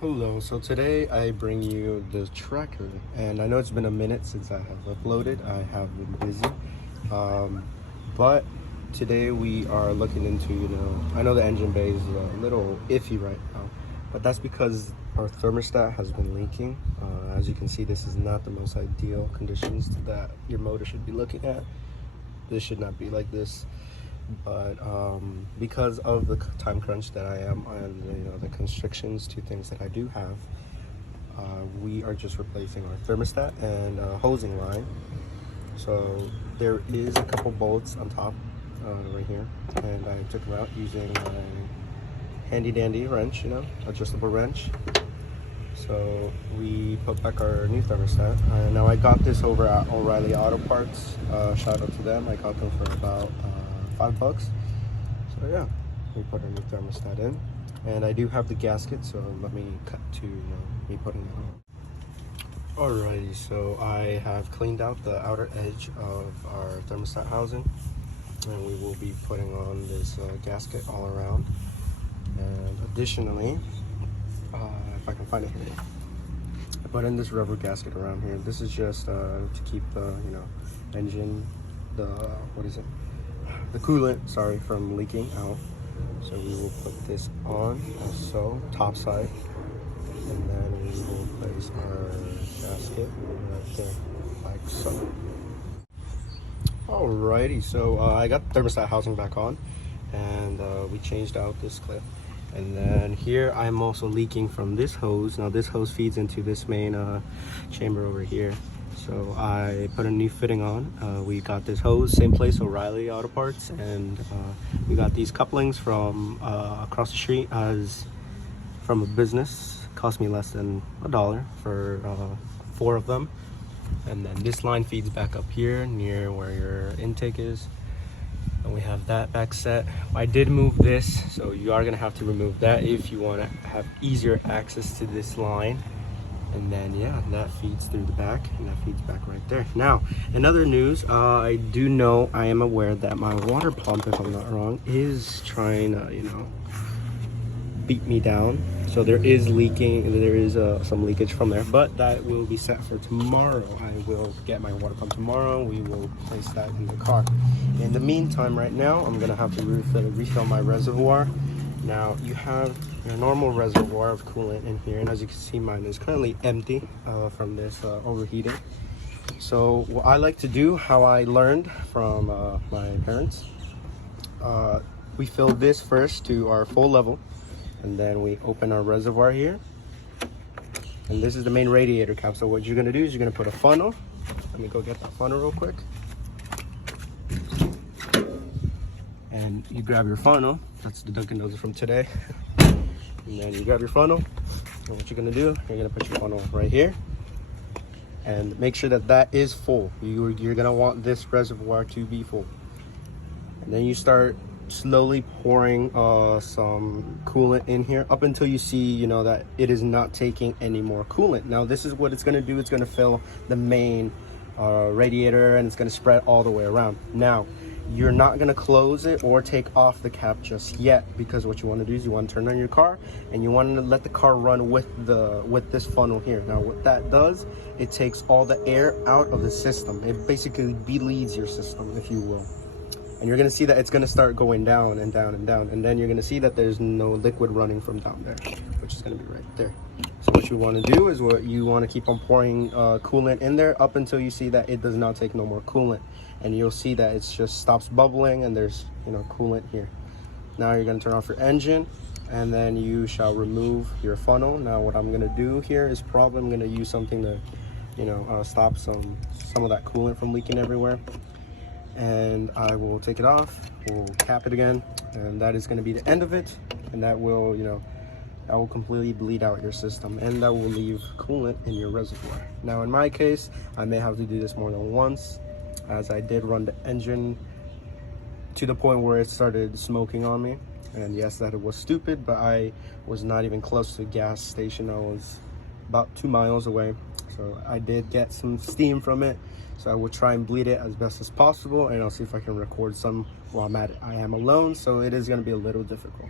Hello, so today I bring you the tracker, and I know it's been a minute since I have uploaded. I have been busy, um, but today we are looking into, I know the engine bay is a little iffy right now, but that's because our thermostat has been leaking. As you can see, this is not the most ideal conditions that your motor should be looking at. This should not be like this, but because of the time crunch that I am and the constrictions to things that I do have, we are just replacing our thermostat and hosing line. So there is a couple bolts on top right here, and I took them out using my handy dandy wrench, adjustable wrench. So we put back our new thermostat. Now I got this over at O'Reilly Auto Parts. Shout out to them. I got them for about $5. So yeah, we put our new thermostat in, and I do have the gasket. So let me cut to me putting it on. Alrighty, so I have cleaned out the outer edge of our thermostat housing, and we will be putting on this gasket all around. And additionally, if I can find it here, I put in this rubber gasket around here. This is just to keep the engine, the coolant, sorry, from leaking out. So we will put this on as so, top side, and then we will place our gasket right there, like so. Alrighty, so I got the thermostat housing back on, and we changed out this clip. And then here I'm also leaking from this hose. Now this hose feeds into this main chamber over here. So I put a new fitting on. We got this hose, same place, O'Reilly Auto Parts, and we got these couplings from across the street as from a business. Cost me less than $1 for 4 of them. And then this line feeds back up here near where your intake is. And we have that back set. I did move this, so you are gonna have to remove that if you want to have easier access to this line. And then yeah, that feeds through the back, and that feeds back right there. Now, in other news, I am aware that my water pump, if I'm not wrong, is trying to beat me down. So there is some leakage from there, but that will be set for tomorrow. I will get my water pump tomorrow. We will place that in the car. In the meantime, right now, I'm gonna have to refill my reservoir. Now you have your normal reservoir of coolant in here, and as you can see, mine is currently empty from this overheating. So what I like to do, how I learned from my parents, we fill this first to our full level, and then we open our reservoir here, and this is the main radiator cap. So what you're gonna do is you're gonna put a funnel. Let me go get that funnel real quick. And you grab your funnel. That's the Dunkin' Donuts from today. And then you grab your funnel, and what you're gonna do, you're gonna put your funnel right here, and make sure that that is full. You're gonna want this reservoir to be full, and then you start slowly pouring some coolant in here up until you see that it is not taking any more coolant. Now this is what it's going to do. It's going to fill the main radiator, and it's going to spread all the way around. Now you're not going to close it or take off the cap just yet, because what you want to do is you want to turn on your car, and you want to let the car run with this funnel here. Now what that does, it takes all the air out of the system. It basically bleeds your system, if you will. And you're gonna see that it's gonna start going down and down and down, and then you're gonna see that there's no liquid running from down there, which is gonna be right there. So what you wanna do is you wanna keep on pouring coolant in there up until you see that it does not take no more coolant, and you'll see that it just stops bubbling, and there's coolant here. Now you're gonna turn off your engine, and then you shall remove your funnel. Now what I'm gonna do here is probably I'm gonna use something to stop some of that coolant from leaking everywhere. And I will take it off, we'll cap it again, and that is going to be the end of it. And that will that will completely bleed out your system, and that will leave coolant in your reservoir. Now in my case, I may have to do this more than once, as I did run the engine to the point where it started smoking on me. And yes, that it was stupid, but I was not even close to a gas station. I was about 2 miles away, so I did get some steam from it. So I will try and bleed it as best as possible, and I'll see if I can record some while I'm at it. I am alone, so it is going to be a little difficult.